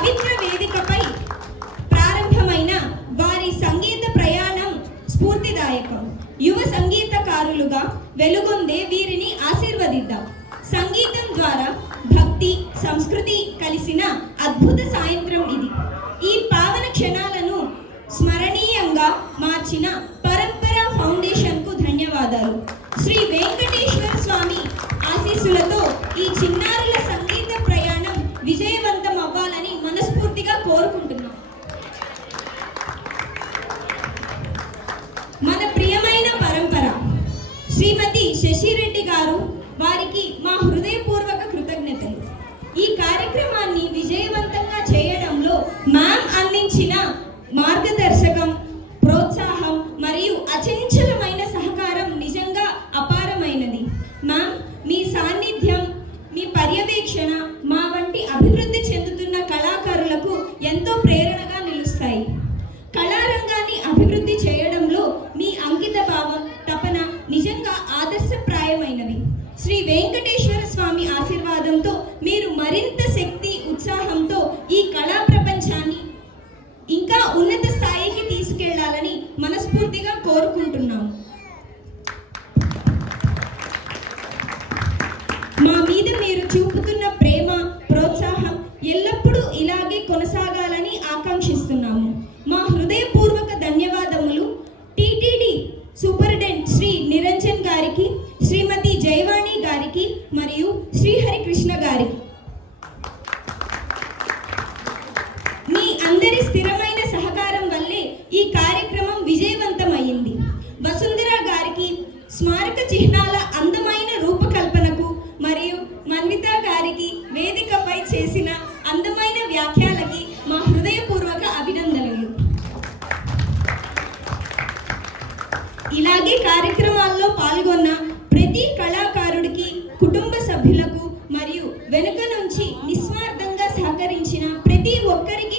పవిత్ర వేదికపై ప్రారంభమైన వారి సంగీత ప్రయాణం స్ఫూర్తిదాయకం. యువ సంగీతకారులుగా వెలుగొందే వీరిని ఆశీర్వదిద్దాం. సంగీతం ద్వారా భక్తి, సంస్కృతి కలిసిన అద్భుత సాయంత్రం ఇది. ఈ పావన క్షణాలను స్మరణీయంగా మార్చిన పరంపర ఫౌండేషన్కు ధన్యవాదాలు. శ్రీ వెంకటేశ్వర స్వామి ఆశీస్సులతో ఈ చిన్నారుల సంగీత ప్రయాణం విజయవంతం అవ్వాలని మనస్ఫూర్తిగా కోరుకుంటున్నాం. మన ప్రియమైన పరంపర శ్రీమతి శశిరెడ్డి గారు, వారికి మా హృదయపూర్వక కృతజ్ఞతలు. ఈ కార్యక్రమాన్ని విజయవంతంగా చేయడంలో మ్యామ్ అందించిన మార్గదర్శకం, ప్రోత్సాహం మరియు అచంచలమైన సహకారం నిజంగా అపారమైనది. మ్యామ్, మీ సాన్నిధ్యం, మీ పర్యవేక్షణ మా వంటి అభివృద్ధి చెందుతున్న కళాకారులకు ఎంతో ప్రేరణగా నిలుస్తాయి. కళారంగాన్ని అభివృద్ధి చేయడంలో మీ అంకిత భావం, తపన నిజంగా ఆదర్శప్రాయమైనవి. శ్రీ వెంకటేశ్వర స్వామి ఆశీర్వాదంతో మీరు మరింత శక్తి, ఉత్సాహంతో ఈ కళా ప్రపంచాన్ని ఇంకా ఉన్నత స్థాయికి తీసుకెళ్లాలని మనస్ఫూర్తిగా కోరుకుంటున్నాము. మా మీద మీరు చూపుతున్న ప్రేమ, ప్రోత్సాహం ఎల్లప్పుడూ ఇలాగే కొనసాగాలని ఆకాంక్షిస్తున్నాము. మా హృదయపూర్వక ధన్యవాదములు టిటిడి సూపరింటెండెంట్ శ్రీ నిరంజన్ గారికి, శ్రీమతి జయవాణి గారికి మరియు శ్రీహరికృష్ణ గారికి. మీ అందరి స్థిరమైన సహకారం వల్లే ఈ కార్యక్రమం విజయవంతమైంది. వసుంధర గారికి స్మారక చిహ్నాల అందమైన రూపకల్పనకు మరియు మన్విత గారికి వేదికపై చేసిన అందమైన వ్యాఖ్యలకి మా హృదయపూర్వక అభినందనలు. ఇలాగే కార్యక్రమాల్లో పాల్గొన్న ప్రతి కళాకారుడికి, కుటుంబ సభ్యులకు మరియు వెనుక నుంచి నిస్వార్థంగా సహకరించిన ప్రతి ఒక్కరికి